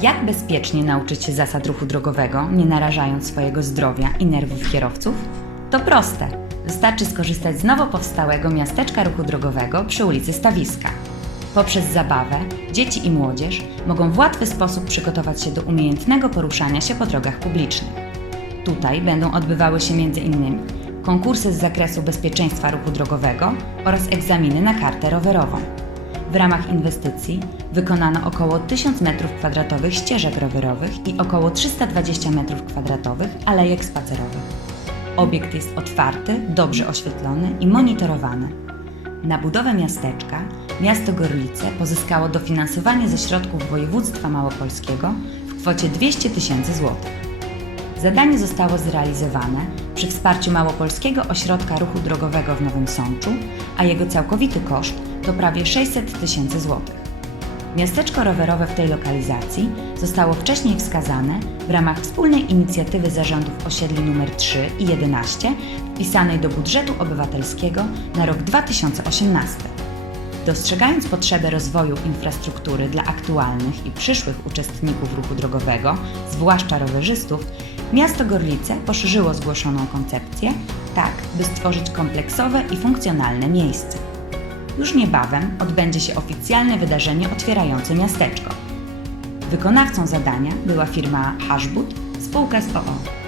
Jak bezpiecznie nauczyć się zasad ruchu drogowego, nie narażając swojego zdrowia i nerwów kierowców? To proste. Wystarczy skorzystać z nowo powstałego miasteczka ruchu drogowego przy ulicy Stawiska. Poprzez zabawę dzieci i młodzież mogą w łatwy sposób przygotować się do umiejętnego poruszania się po drogach publicznych. Tutaj będą odbywały się m.in. konkursy z zakresu bezpieczeństwa ruchu drogowego oraz egzaminy na kartę rowerową. W ramach inwestycji wykonano około 1000 m2 ścieżek rowerowych i około 320 m2 alejek spacerowych. Obiekt jest otwarty, dobrze oświetlony i monitorowany. Na budowę miasteczka miasto Gorlice pozyskało dofinansowanie ze środków województwa małopolskiego w kwocie 200 tysięcy złotych. Zadanie zostało zrealizowane przy wsparciu Małopolskiego Ośrodka Ruchu Drogowego w Nowym Sączu, a jego całkowity koszt to prawie 600 tysięcy złotych. Miasteczko rowerowe w tej lokalizacji zostało wcześniej wskazane w ramach wspólnej inicjatywy zarządów osiedli nr 3 i 11 wpisanej do budżetu obywatelskiego na rok 2018. Dostrzegając potrzebę rozwoju infrastruktury dla aktualnych i przyszłych uczestników ruchu drogowego, zwłaszcza rowerzystów, miasto Gorlice poszerzyło zgłoszoną koncepcję tak, by stworzyć kompleksowe i funkcjonalne miejsce. Już niebawem odbędzie się oficjalne wydarzenie otwierające miasteczko. Wykonawcą zadania była firma Hashbud, spółka z OO.